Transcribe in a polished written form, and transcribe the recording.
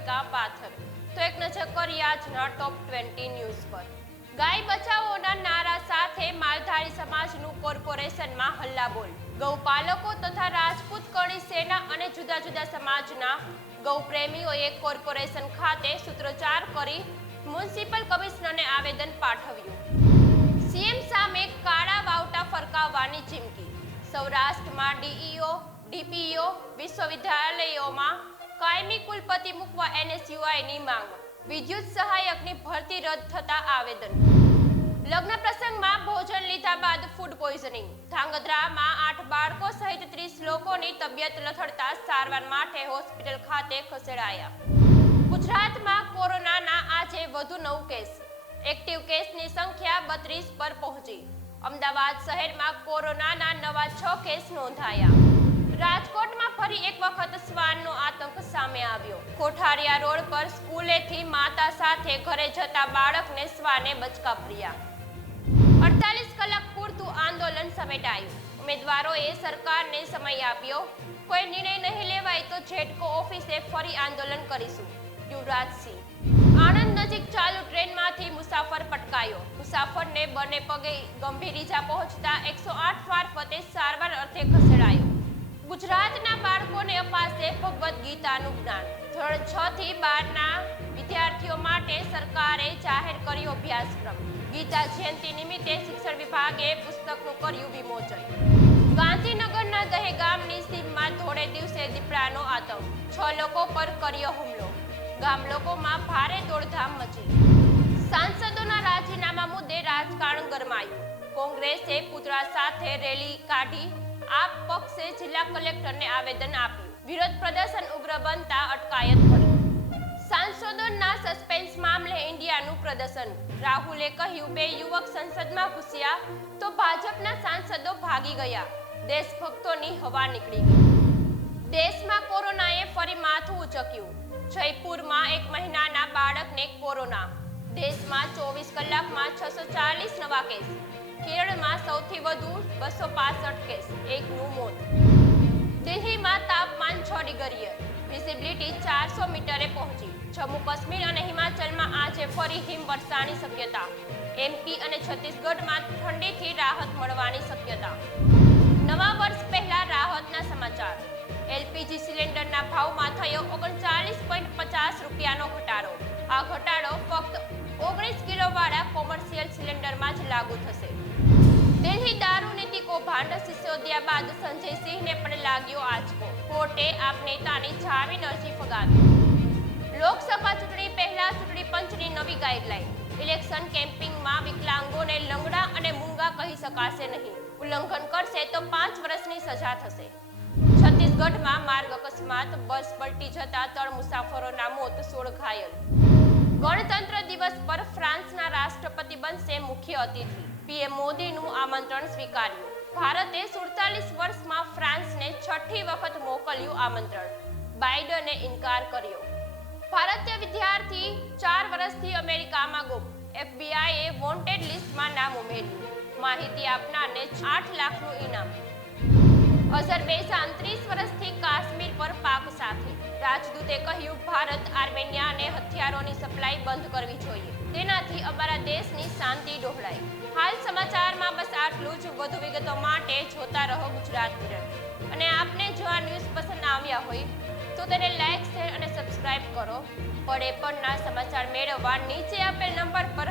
ભૂમિકા પાથર. તો એક નજર કરીએ આજના ટોપ 20 ન્યૂઝ પર. ગાય બચાવોના નારા સાથે માલધારી સમાજનું કોર્પોરેશનમાં હલ્લાબોલ. ગૌપાલકો તથા રાજપૂત કણી સેના અને જુદા જુદા સમાજના ગૌપ્રેમીઓએ કોર્પોરેશન ખાતે સૂત્રોચ્ચાર કરી મ્યુનિસિપલ કમિશનરને આવેદન પાઠવ્યું. સીએમ સામે કાળા વાવટા ફરકાવવાની ચીમકી. સૌરાષ્ટ્રમાં ડીઈઓ, ડીપીઓ, વિશ્વવિદ્યાલયોમાં કાયમી કુલપતિ મૂકવા એનએસયુઆઈની માંગ. વિદ્યુત સહાયકની ભરતી રદ થતા આવેદન. લગ્ન પ્રસંગમાં ભોજન લીધા બાદ ફૂડ પોઈઝનિંગ. ધાંગધ્રામાં 8 બાળકો સહિત 30 લોકોની તબિયત લથડતા સારવાર માટે હોસ્પિટલ ખાતે ખસેડાયા. ગુજરાતમાં કોરોનાના આજે વધુ 9 કેસ. એક્ટિવ કેસની સંખ્યા 32 પર પહોંચી. અમદાવાદ શહેરમાં કોરોનાના નવા 6 કેસ નોંધાયા. રાજકોટમાં ફરી એક વખત શ્વાનનો આતંક સામે આવ્યો. કોઠારિયા રોડ પર સ્કૂલેથી માતા સાથે ઘરે જતા બાળકને શ્વાને બચકા ભર્યા. 48 કલાક પૂરતું આંદોલન સમેટાયું. ઉમેદવારોએ સરકારને સમય આપ્યો. કોઈ નિર્ણય નહીં લેવાય તો જેટકો ઓફિસે ફરી આંદોલન કરીશું. યુવરાજસિંહ. આણંદ નજીક ચાલુ ટ્રેનમાંથી મુસાફર પટકાયો. મુસાફરને બંને પગે ગંભીર ઈજા પહોંચતા 108 મારફતે સારવાર અર્થે ખસેડાયો. ગુજરાતના બાળકોને અપાશે ભગવદ્ ગીતાનું જ્ઞાન. ધોરણ 6 થી 12ના વિદ્યાર્થીઓ માટે સરકારે જાહેર કર્યો અભ્યાસક્રમ. ગીતા જયંતિ નિમિત્તે શિક્ષણ વિભાગે પુસ્તકનું કર્યું વિમોચન. ગાંધીનગરના દહેગામની સીમમાં ધોળે દિવસે દીપડાનો આતંક. 6 લોકો પર કર્યો હુમલો. ગામ લોકોમાં ભારે દોડધામ મચી. સાંસદોના રાજીનામા મુદ્દે રાજકારણ ગરમાયું. કોંગ્રેસે પુતળા સાથે રેલી કાઢી. આપ પક્ષે જિલ્લા કલેક્ટરને આવેદન આપ્યું. વિરોધ પ્રદર્શન ઉગ્ર બનતા અટકાયત કરી. સાંસદોના સસ્પેન્સ મામલે ઇન્ડિયાનું પ્રદર્શન. રાહુલે કહ્યું 2 યુવક સંસદમાં ઘૂસ્યા તો ભાજપના સાંસદો ભાગી ગયા. દેશભક્તોની હવા નીકળી ગઈ. દેશમાં કોરોનાએ ફરી માથું ઉચક્યું. જયપુરમાં 1 મહિનાના બાળકને કોરોના. દેશમાં 24 કલાકમાં 640 નવા કેસ. કેરળમાં સૌથી વધુ 265 કેસ, 1નું મોત. દિલ્હીમાં તાપમાન 6 ડિગ્રીએ. વિઝિબિલિટી 400 મીટરે પહોંચી. જમ્મુ કાશ્મીર અને હિમાચલમાં આજે ફરી હિમવર્ષાની શક્યતા. એમપી અને છત્તીસગઢમાં ઠંડીથી રાહત મળવાની શક્યતા. નવા વર્ષ પહેલા રાહતના સમાચાર. એલપીજી સિલિન્ડરના ભાવમાં થયો 39.50 રૂપિયાનો ઘટાડો. આ ઘટાડો ફક્ત 19 કિલોવાળા કોમર્શિયલ સિલિન્ડરમાં જ લાગુ થશે. દિલ્હી દારૂ નીતિ કૌભાંડ સિસોદિયા બાદ સંજય સિંહને પણ લાગ્યો આંચકો. કોર્ટે આપ નેતાની જામીન અરજી ફગાવી. લોકસભા ચૂંટણી પહેલા ચૂંટણી પંચની નવી ગાઈડલાઈન. ઇલેક્શન કેમ્પિંગમાં વિકલાંગોને લંગડા અને મૂંગા કહી શકાશે નહીં. ઉલ્લંઘન કરશે તો 5 વર્ષની સજા થશે. છત્તીસગઢમાં માર્ગ અકસ્માત. બસ પલટી જતા 3 મુસાફરોના મોત, 16 ઘાયલ. ગણતંત્ર દિવસ પર ફ્રાન્સના રાષ્ટ્રપતિ બનશે મુખ્ય અતિથિ. પીએમ મોદીનું આમંત્રણ સ્વીકાર્યું. ભારતે 47 વર્ષમાં ફ્રાન્સને 6ઠી વખત મોકલ્યું આમંત્રણ. બાઇડને ઇનકાર કર્યો. ભારતીય વિદ્યાર્થી 4 વર્ષથી અમેરિકામાં ગુમ. એફબીઆઈએ વોન્ટેડ લિસ્ટમાં નામ ઉમેર્યું. માહિતી આપનારને 8 લાખનું ઇનામ. અઝરબૈજાન 30 વર્ષથી કાશ્મીર પર પાક સાથે. રાજદૂતે કહ્યું ભારત આર્મેનિયાને હથિયારોની સપ્લાય બંધ કરવી જોઈએ. તેનાથી અમારા દેશની શાંતિ ડહોળાય. હાલ સમાચારમાં બસ આટલું જ. વધુ વિગતો માટે જોતા રહો ગુજરાત મિરર. અને આપને જો આ ન્યૂઝ પસંદ આવ્યા હોય તો તેને લાઈક, શેર અને સબસ્ક્રાઇબ કરો. પડે પણના સમાચાર મેળવવા નીચે આપેલ નંબર પર